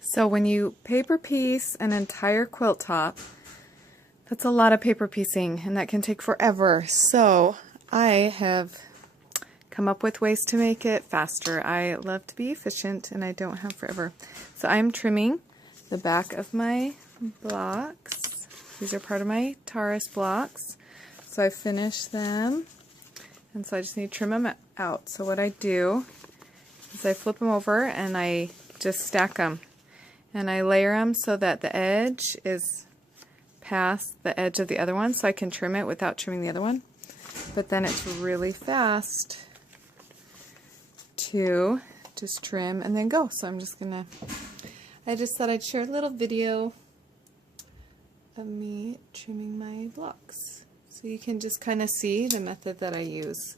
So when you paper piece an entire quilt top, that's a lot of paper piecing, and that can take forever. So I have come up with ways to make it faster. I love to be efficient, and I don't have forever. So I'm trimming the back of my blocks. These are part of my Taurus blocks. So I finished them, and so I just need to trim them out. So what I do is I flip them over and I just stack them. And I layer them so that the edge is past the edge of the other one, so I can trim it without trimming the other one. But then it's really fast to just trim and then go. So I'm just gonna, I just thought I'd share a little video of me trimming my blocks, so you can just kind of see the method that I use.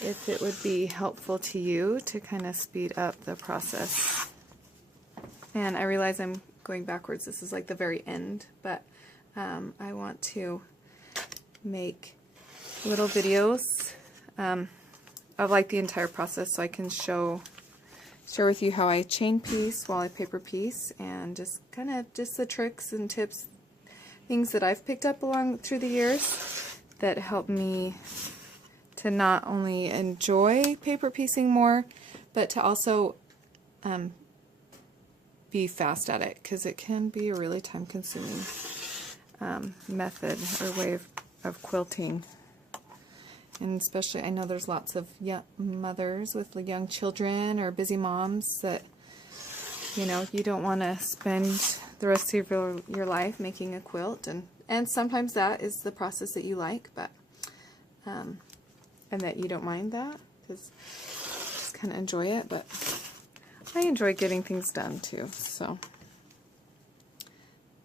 If it would be helpful to you to kind of speed up the process. And I realize I'm going backwards. This is like the very end, but I want to make little videos of like the entire process, so I can share with you how I chain piece while I paper piece, and just kind of just the tricks and tips, things that I've picked up along through the years that help me to not only enjoy paper piecing more, but to also be fast at it, because it can be a really time-consuming method or way of quilting. And especially, I know there's lots of young mothers with young children or busy moms that, you know, you don't want to spend the rest of your life making a quilt, and sometimes that is the process that you like, but and that you don't mind that, because you just kind of enjoy it. But I enjoy getting things done too, so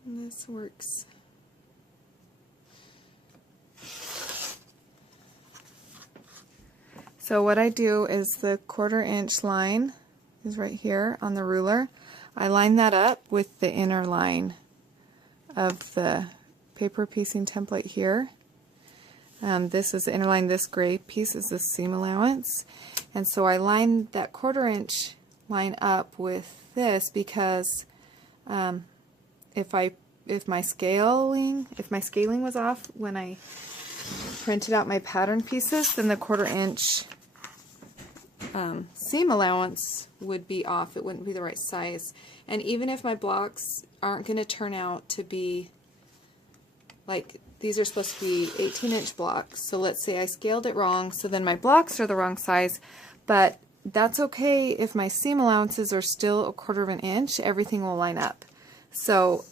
and this works. So what I do is the 1/4 inch line is right here on the ruler. I line that up with the inner line of the paper piecing template here. This is the inner line, this gray piece is the seam allowance, and so I line that 1/4 inch line up with this because if my scaling was off when I printed out my pattern pieces, then the 1/4 inch seam allowance would be off. It wouldn't be the right size. And even if my blocks aren't going to turn out to be like, these are supposed to be 18-inch blocks, so let's say I scaled it wrong, so then my blocks are the wrong size, but that's okay if my seam allowances are still 1/4 inch, everything will line up. So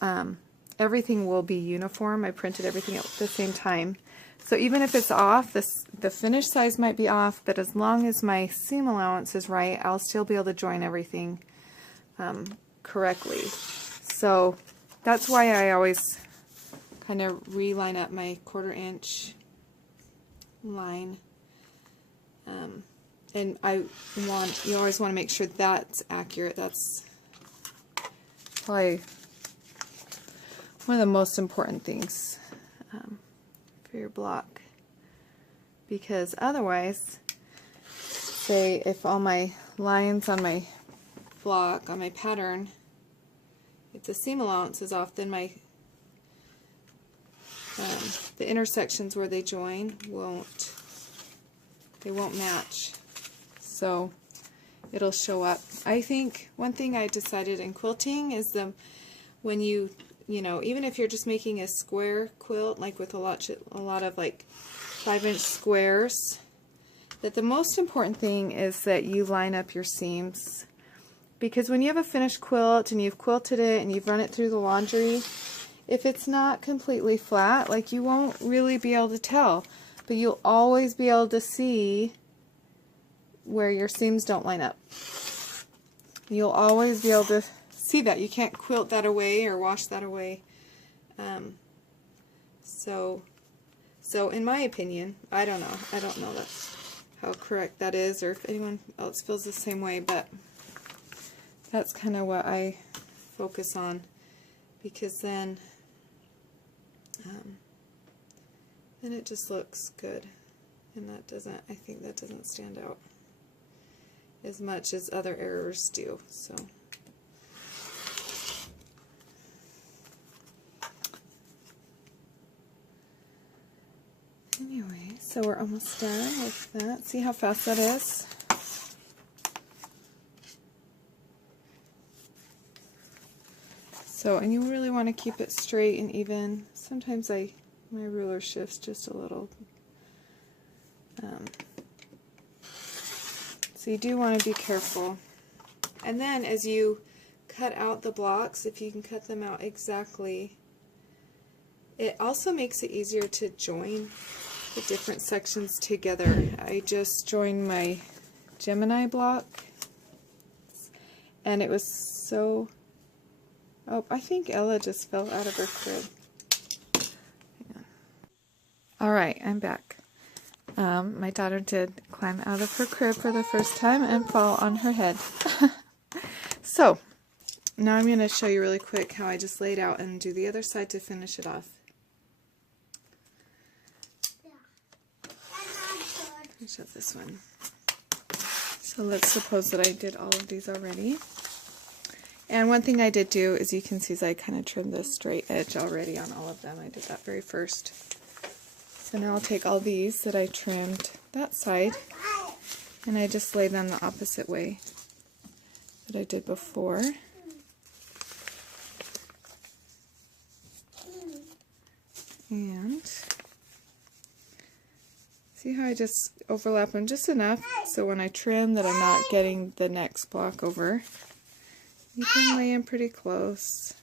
everything will be uniform. I printed everything at the same time. So even if it's off, the finished size might be off, but as long as my seam allowance is right, I'll still be able to join everything correctly. So that's why I always kind of reline up my 1/4 inch line. And you always want to make sure that's accurate. That's probably one of the most important things for your block, because otherwise, say if all my lines on my block, on my pattern, if the seam allowance is off, then my the intersections where they join won't match, so it'll show up. I think one thing I decided in quilting is when you know, even if you're just making a square quilt, like with a lot of like 5-inch squares, that the most important thing is that you line up your seams. Because when you have a finished quilt and you've quilted it and you've run it through the laundry, if it's not completely flat, like, you won't really be able to tell, but you'll always be able to see where your seams don't line up. You'll always be able to see that. You can't quilt that away or wash that away. So in my opinion, I don't know how correct that is, or if anyone else feels the same way, but that's kind of what I focus on, because then it just looks good, and I think that doesn't stand out as much as other errors do. So So we're almost done with that. See how fast that is? So, and you really want to keep it straight and even. Sometimes my ruler shifts just a little. So you do want to be careful. And then as you cut out the blocks, if you can cut them out exactly, it also makes it easier to join the different sections together. I just joined my Gemini block, and it was so... Oh, I think Ella just fell out of her crib. Alright, I'm back. My daughter did climb out of her crib for the first time and fall on her head. So, now I'm going to show you really quick how I just laid out and do the other side to finish it off. Finish up this one. So let's suppose that I did all of these already. And one thing I did do is you can see is I kind of trimmed the straight edge already on all of them. I did that very first. So now I'll take all these that I trimmed that side and I just lay them the opposite way that I did before. And see how I just overlap them just enough so when I trim that I'm not getting the next block over. You can lay them pretty close.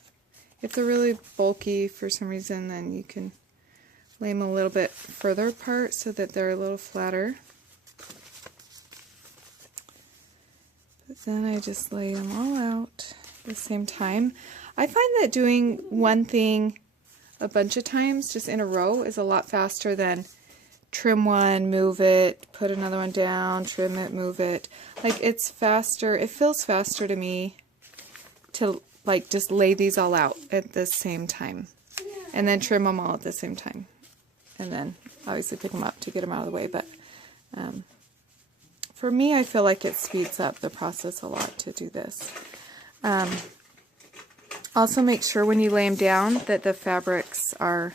If they're really bulky for some reason, then you can lay them a little bit further apart so that they're a little flatter. But then I just lay them all out at the same time. I find that doing one thing a bunch of times just in a row is a lot faster than trim one, move it, put another one down, trim it, move it. Like, it's faster, it feels faster to me to like just lay these all out at the same time and then trim them all at the same time. And then obviously pick them up to get them out of the way, but for me I feel like it speeds up the process a lot to do this. Also make sure when you lay them down that the fabrics are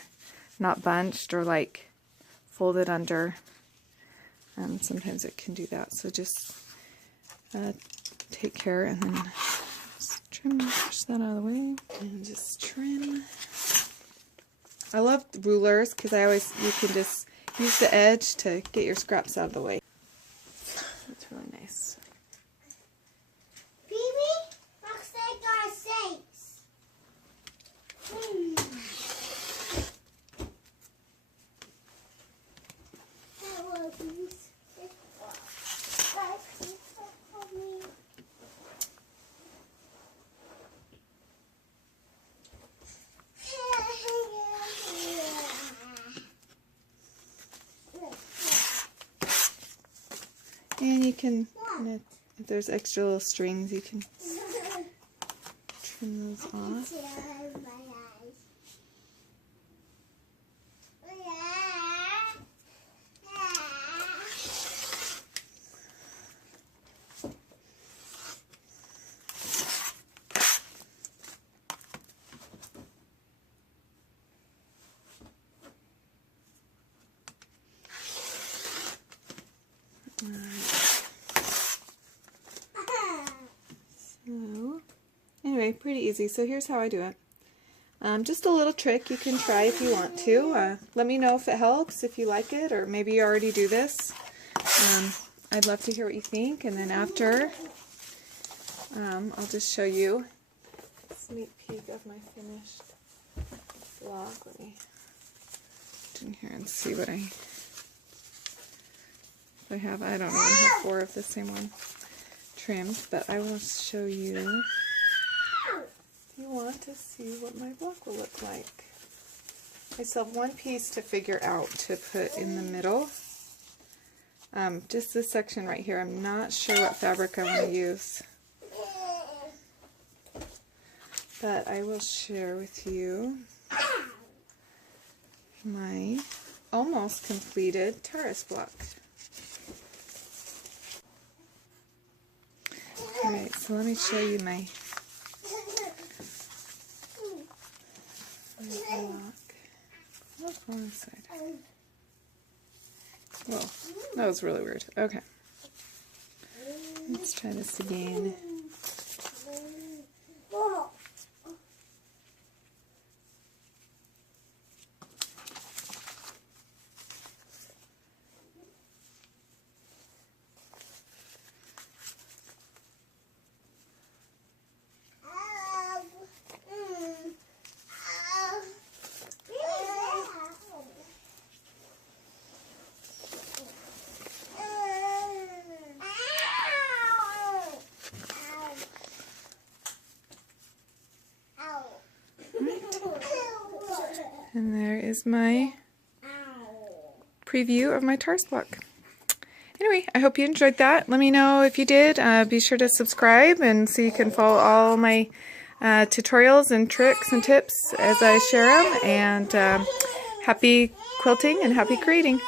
not bunched or like folded under. Sometimes it can do that, so just take care and then just trim, push that out of the way and just trim. I love rulers because you can just use the edge to get your scraps out of the way. That's really nice. Baby, looks like our saints. And you can, if there's extra little strings, you can trim those off. So, anyway, pretty easy. So here's how I do it. Just a little trick you can try if you want to. Let me know if it helps, if you like it, or maybe you already do this. I'd love to hear what you think. And then after, I'll just show you a sneak peek of my finished block. Let me get in here and see what I have. I don't even have 4 of the same one trimmed, but I will show you if you want to see what my block will look like. I still have one piece to figure out to put in the middle. Just this section right here. I'm not sure what fabric I want to use, but I will share with you my almost completed terrace block. Alright, so let me show you my block. Oh, wrong side. Well, that was really weird. Okay. Let's try this again. And there is my preview of my Tars block. Anyway, I hope you enjoyed that. Let me know if you did. Be sure to subscribe and so you can follow all my tutorials and tricks and tips as I share them. And happy quilting and happy creating.